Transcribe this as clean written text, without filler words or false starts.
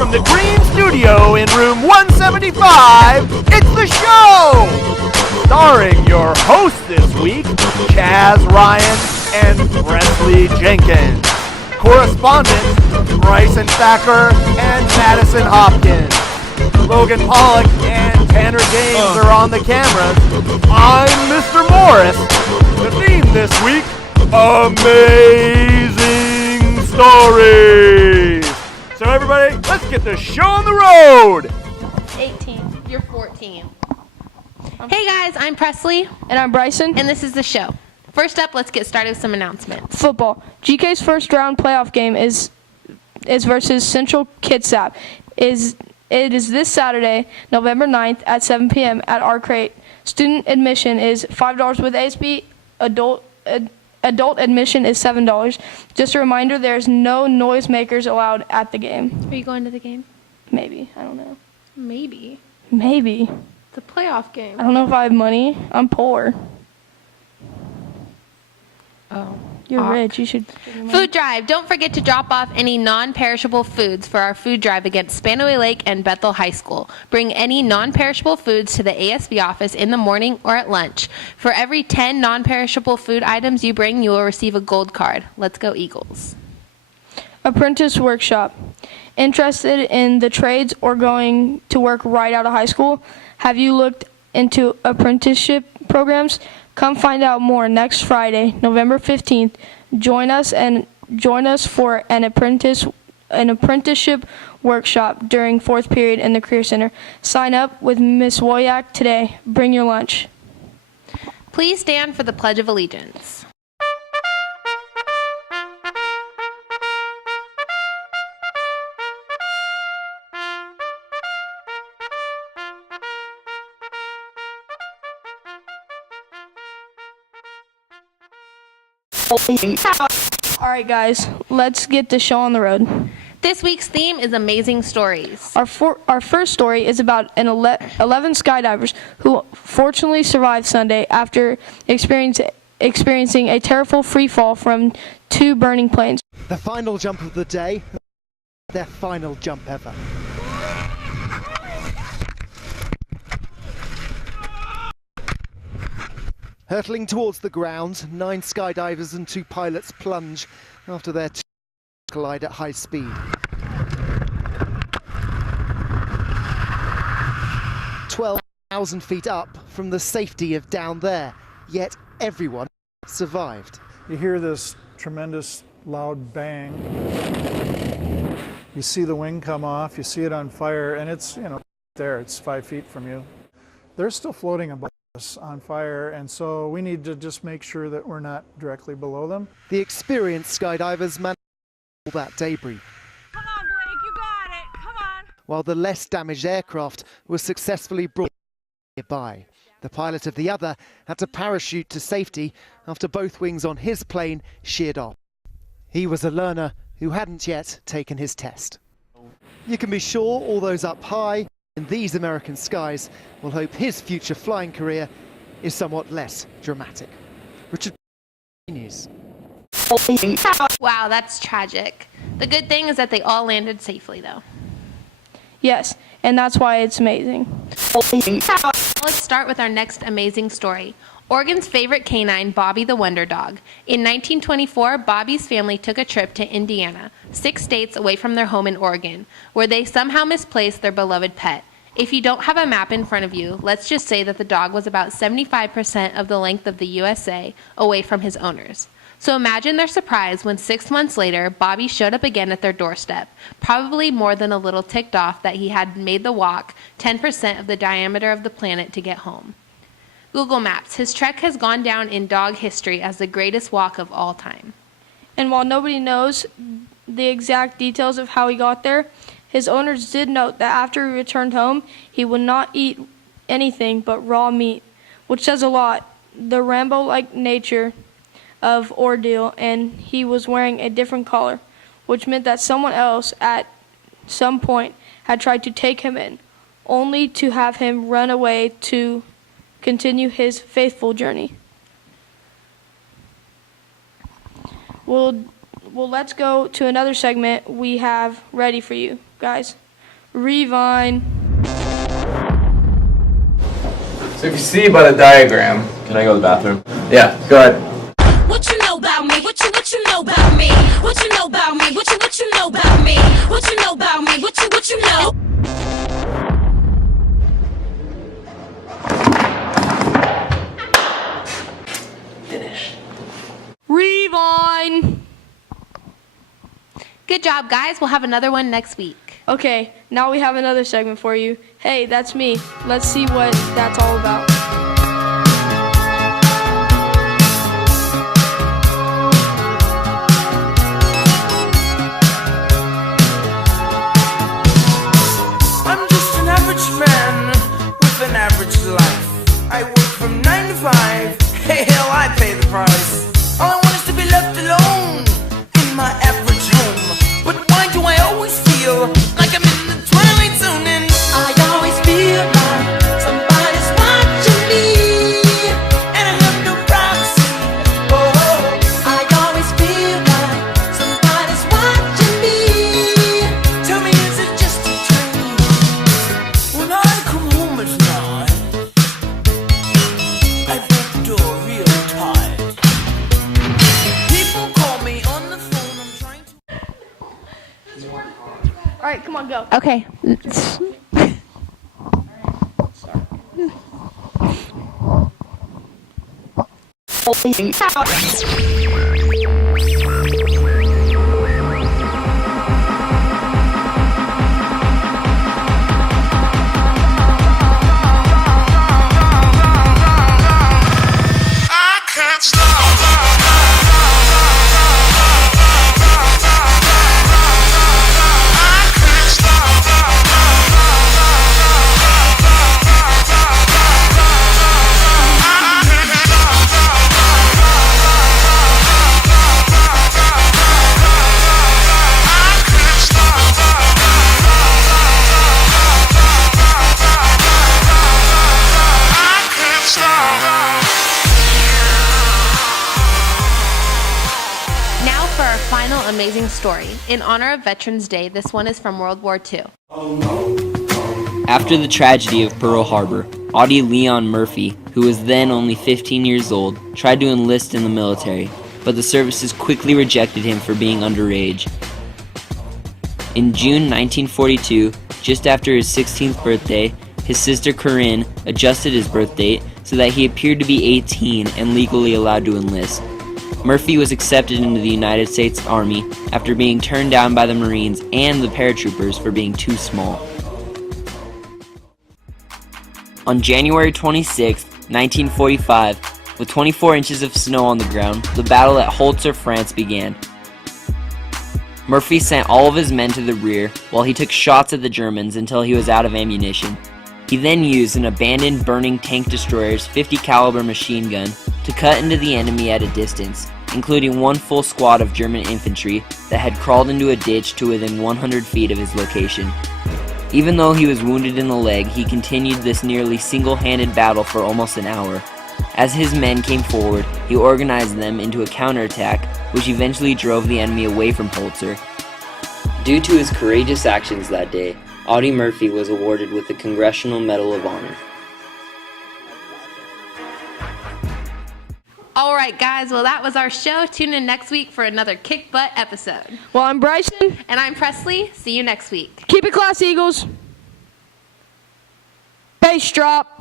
from the Green Studio in room 175, it's The Show! Starring your hosts this week, Chaz Ryan and Presley Jenkins. Correspondents, Bryson Thacker and Madison Hopkins. Logan Pollock and Tanner James are on the cameras. I'm Mr. Morris. The theme this week, amazing stories. So everybody, let's get the show on the road. 18. You're 14. Hey guys, I'm Presley. And I'm Bryson. And this is The Show. First up, let's get started with some announcements. Football. GK's first round playoff game is versus Central Kitsap. It is this Saturday, November 9th at 7 p.m. at our crate. Student admission is $5 with ASB. Adult admission is $7. Just a reminder, there's no noisemakers allowed at the game. Are you going to the game? Maybe. I don't know. Maybe. Maybe. It's a playoff game. I don't know if I have money. I'm poor. Oh. You're rich. You should. Food drive. Don't forget to drop off any non-perishable foods for our food drive against Spanaway Lake and Bethel High School. Bring any non-perishable foods to the ASB office in the morning or at lunch. For every 10 non-perishable food items you bring, you will receive a gold card. Let's go Eagles. Apprentice workshop. Interested in the trades or going to work right out of high school? Have you looked into apprenticeship programs? Come find out more next Friday, November 15th. Join us for an apprenticeship workshop during fourth period in the Career Center. Sign up with Miss Woyak today. Bring your lunch. Please stand for the Pledge of Allegiance. All right, guys, let's get the show on the road. This week's theme is amazing stories. Our first story is about 11 skydivers who fortunately survived Sunday after experiencing a terrible free fall from 2 burning planes. The final jump of the day, their final jump ever. Hurtling towards the ground, 9 skydivers and 2 pilots plunge after their collide at high speed. 12,000 feet up from the safety of down there, yet everyone survived. You hear this tremendous loud bang. You see the wing come off, you see it on fire, and it's, there, it's 5 feet from you. They're still floating above us on fire, and so we need to just make sure that we're not directly below them. The experienced skydivers managed all that debris. Come on, Blake, you got it. Come on. While the less damaged aircraft was successfully brought nearby. The pilot of the other had to parachute to safety after both wings on his plane sheared off. He was a learner who hadn't yet taken his test. You can be sure all those up high in these American skies will hope his future flying career is somewhat less dramatic. Richard News. Wow, that's tragic. The good thing is that they all landed safely, though. Yes, and that's why it's amazing. Let's start with our next amazing story. Oregon's favorite canine, Bobby the Wonder Dog. In 1924, Bobby's family took a trip to Indiana, 6 states away from their home in Oregon, where they somehow misplaced their beloved pet. If you don't have a map in front of you, let's just say that the dog was about 75% of the length of the USA away from his owners. So imagine their surprise when 6 months later, Bobby showed up again at their doorstep, probably more than a little ticked off that he had made the walk 10% of the diameter of the planet to get home. Google Maps, his trek has gone down in dog history as the greatest walk of all time. And while nobody knows the exact details of how he got there, his owners did note that after he returned home, he would not eat anything but raw meat, which says a lot. The Rambo-like nature of ordeal, and he was wearing a different collar, which meant that someone else at some point had tried to take him in, only to have him run away to continue his faithful journey. Well, let's go to another segment we have ready for you guys. Revine. So if you see by the diagram, can I go to the bathroom? Yeah, go ahead. What you know about me? What you know about me? What you know about me? What you know about me? What you know about me? What you know? Finish. Revine. Good job, guys. We'll have another one next week. Okay, now we have another segment for you. Hey, that's me. Let's see what that's all about. I'm just an average man with an average life. I work from 9 to 5. Hey, hell, I pay the price. All I want is to be left alone in my average home. But why do I always feel like I'm in the twilight zone? And I always feel like somebody's watching me, and I have no privacy. Oh, I always feel like somebody's watching me. Tell me, is it just a dream? When I come home at night, I bolt the door real tight. People call me on the phone, I'm trying to... All right, come on, go. Okay. I can't stop. Now for our final amazing story. In honor of Veterans Day, this one is from World War II. After the tragedy of Pearl Harbor, Audie Leon Murphy, who was then only 15 years old, tried to enlist in the military, but the services quickly rejected him for being underage. In June 1942, just after his 16th birthday, his sister Corinne adjusted his birth date so that he appeared to be 18 and legally allowed to enlist. Murphy was accepted into the United States Army after being turned down by the Marines and the paratroopers for being too small. On January 26, 1945, with 24 inches of snow on the ground, the battle at Holzer, France began. Murphy sent all of his men to the rear while he took shots at the Germans until he was out of ammunition. He then used an abandoned burning tank destroyer's 50 caliber machine gun to cut into the enemy at a distance, including one full squad of German infantry that had crawled into a ditch to within 100 feet of his location. Even though he was wounded in the leg, he continued this nearly single-handed battle for almost an hour. As his men came forward, he organized them into a counterattack, which eventually drove the enemy away from Holzer. Due to his courageous actions that day, Audie Murphy was awarded with the Congressional Medal of Honor. All right, guys. Well, that was our show. Tune in next week for another kick butt episode. Well, I'm Bryson. And I'm Presley. See you next week. Keep it classy, Eagles. Bass drop.